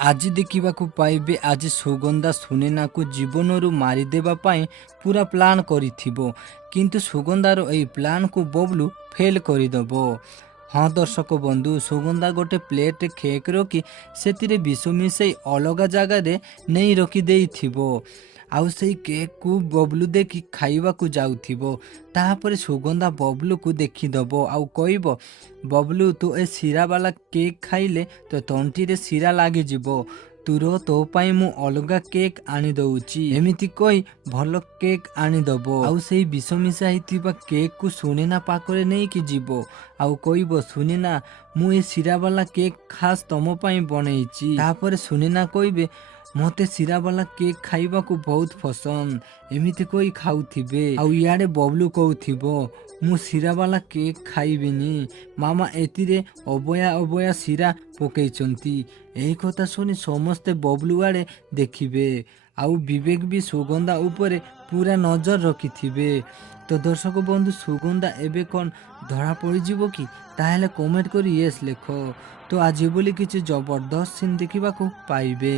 ଆଜି ଦେଖିବାକୁ ପାଇବେ ଆଜି ସୁଗନ୍ଧା ସୁନେନାକୁ ଜୀବନରୁ ମାରିଦେବା ପାଇଁ ପୁରା ପ୍ଲାନ୍ କରିଥିବ, କିନ୍ତୁ ସୁଗନ୍ଧାର ଏହି ପ୍ଲାନ୍କୁ ବବଲୁ ଫେଲ୍ କରିଦେବ। ହଁ ଦର୍ଶକ ବନ୍ଧୁ, ସୁଗନ୍ଧା ଗୋଟେ ପ୍ଲେଟ୍ କେକ୍ ରଖି ସେଥିରେ ବିଷ ମିଶାଇ ଅଲଗା ଜାଗାରେ ନେଇ ରଖିଦେଇଥିବ। ଆଉ ସେଇ କେକ୍କୁ ବବଲୁ ଦେଖି ଖାଇବାକୁ ଯାଉଥିବ। ତାପରେ ସୁଗନ୍ଧା ବବଲୁକୁ ଦେଖିଦେବ ଆଉ କହିବ, ବବଲୁ ତୁ ଏ ଶିରାବାଲା କେକ୍ ଖାଇଲେ ତୋ ତଣ୍ଟିରେ ଶିରା ଲାଗିଯିବ। ତୋ ପାଇଁ ମୁଁ ଅଲଗା କେକ୍ ଆଣିଦେଉଛି। ଏମିତି କହି ଭଲ କେକ୍ ଆଣିଦେବ। ଆଉ ସେଇ ବିଷ ମିଶା ହେଇଥିବା କେକ୍କୁ ସୁନେନା ପାଖରେ ନେଇକି ଯିବ ଆଉ କହିବ, ସୁନେନା ମୁଁ ଏ ଶିରାବାଲା କେକ୍ ଖାସ୍ ତମ ପାଇଁ ବନେଇଛି। ତାପରେ ସୁନେନା କହିବେ, ମୋତେ ଶିରାବାଲା କେକ୍ ଖାଇବାକୁ ବହୁତ ପସନ୍ଦ। ଏମିତି କହି ଖାଉଥିବେ। ଆଉ ଇଆଡ଼େ ବବଲୁ କହୁଥିବ, ମୁଁ ଶିରାବାଲା କେକ୍ ଖାଇବିନି, ମାମା ଏଥିରେ ଅବୟା ଶିରା ପକେଇଛନ୍ତି। ଏହି କଥା ଶୁଣି ସମସ୍ତେ ବବଲୁ ଆଡ଼େ ଦେଖିବେ। ଆଉ ବିବେକ ବି ସୁଗନ୍ଧା ଉପରେ ପୁରା ନଜର ରଖିଥିବେ। ତ ଦର୍ଶକ ବନ୍ଧୁ, ସୁଗନ୍ଧା ଏବେ କ'ଣ ଧରା ପଡ଼ିଯିବ କି? ତାହେଲେ କମେଣ୍ଟ କରି ୟେସ୍ ଲେଖ। ତ ଆଜି ବୋଲି କିଛି ଜବରଦସ୍ତ ସିନ୍ ଦେଖିବାକୁ ପାଇବେ।